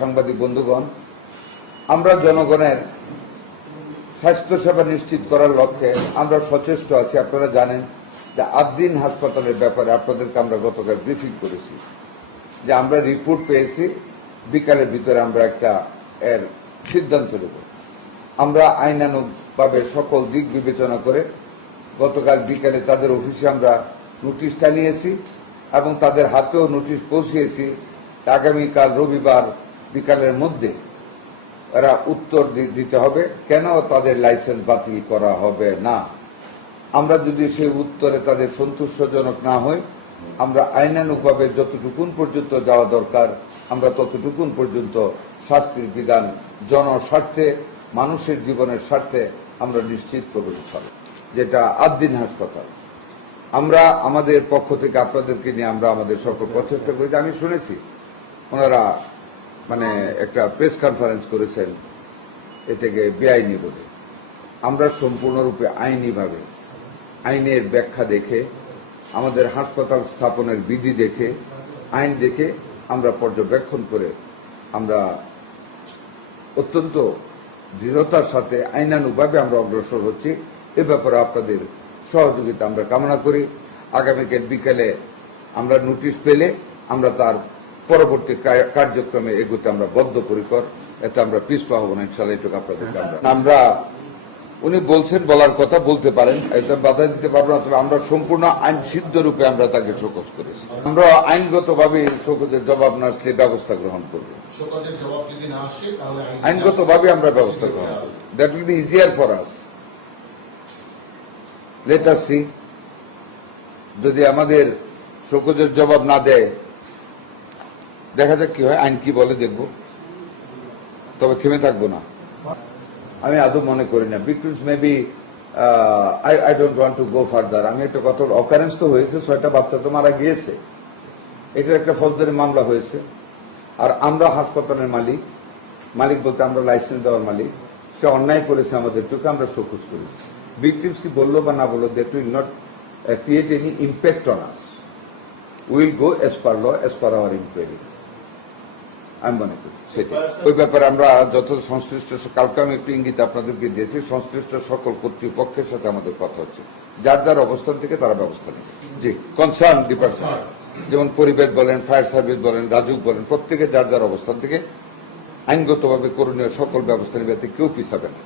সাংবাদিক বন্ধুগণ, আমরা জনগণের স্বাস্থ্যসেবা নিশ্চিত করার লক্ষ্যে আমরা সচেষ্ট আছি। আপনারা জানেন যে আদ্দিন হাসপাতালের ব্যাপারে আপনাদেরকে আমরা গতকাল ব্রিফিং করেছি যে আমরা রিপোর্ট পেয়েছি, বিকালের ভিতরে আমরা একটা এর সিদ্ধান্ত নেব। আমরা আইনানুগভাবে সকল দিক বিবেচনা করে গতকাল বিকালে তাদের অফিসে আমরা নোটিশটা নিয়েছি এবং তাদের হাতেও নোটিশ পৌঁছিয়েছি। আগামীকাল রবিবার বিকালের মধ্যে এরা উত্তর দিতে হবে কেন তাদের লাইসেন্স বাতিল করা হবে না। আমরা যদি সেই উত্তরে তাদের সন্তুষ্টজনক না হই, আমরা আইনানুগভাবে যতটুকুন পর্যন্ত যাওয়া দরকার আমরা ততটুকুন পর্যন্ত শাস্তির বিধান জনস্বার্থে, মানুষের জীবনের স্বার্থে আমরা নিশ্চিত করব। যেটা আদ্দিন হাসপাতাল, আমরা আমাদের পক্ষ থেকে আপনাদেরকে নিয়ে আমরা আমাদের সকল প্রচেষ্টা করেছি। আমি শুনেছি ওনারা একটা প্রেস কনফারেন্স করেছেন এটাকে বেআইনি বলে। আমরা সম্পূর্ণরূপে আইনিভাবে আইনের ব্যাখ্যা দেখে, আমাদের হাসপাতাল স্থাপনের বিধি দেখে, আইন দেখে আমরা পর্যবেক্ষণ করে আমরা অত্যন্ত দৃঢ়তার সাথে আইনানুগভাবে আমরা অগ্রসর হচ্ছি। এ ব্যাপারে আপনাদের সহযোগিতা আমরা কামনা করি। আগামীকাল বিকেলে আমরা নোটিশ পেলে আমরা তার পরবর্তী কার্যক্রমে এগোতে আমরা বদ্ধপরিকর। এতে আমরা পিছপা হব না, ইনশাআল্লাহ। এটুকু আপনাদের আমরা উনি বলছেন, বলার কথা বলতে পারেন, এটা বাধা দিতে পারবো না। তবে আমরা সম্পূর্ণ আইন সিদ্ধ রূপে আমরা তাকে শোকজ করেছি। আমরা আইনগতভাবে শোকজের জবাব না আসলে ব্যবস্থা গ্রহণ করব। আইনগতভাবে আমরা ব্যবস্থা গ্রহণ করব। That will be easier for us. Let us see, যদি আমাদের শোকজের জবাব না দেয় দেখা যাক কি হয়, আইন কি বলে দেখব। তবে থেমে থাকবো না, আমি আদৌ মনে করি না। Because maybe I don't want to go further. আমি একটা কথা, অকারেন্স তো হয়েছে, 6টা বাচ্চা তো মারা গিয়েছে, এটার একটা ফৌজদারি মামলা হয়েছে। আর আমরা হাসপাতালের মালিক বলতে আমরা লাইসেন্স দেওয়ার মালিক, সে অন্যায় করেছে আমাদের চোখে, আমরা শোকজ করেছি। ভিকটিমস কি বললো বা না বললো, that will not create any impact on us. Will go as per law, as per our inquiry. আমি মনে করি সেটা। ওই ব্যাপারে আমরা যত সংশ্লিষ্ট, কালকে আমি একটু ইঙ্গিত আপনাদেরকে দিয়েছি, সংশ্লিষ্ট সকল কর্তৃপক্ষের সাথে আমাদের কথা হচ্ছে। যার যার অবস্থান থেকে তারা ব্যবস্থা নেবে। জি, কনসার্ন ডিপার্টমেন্ট, যেমন পরিবেশ বলেন, ফায়ার সার্ভিস বলেন, রাজুক বলেন, প্রত্যেকে যার যার অবস্থান থেকে আইনগতভাবে করণীয় সকল ব্যবস্থা নেবে, কেউ পিছাবে না।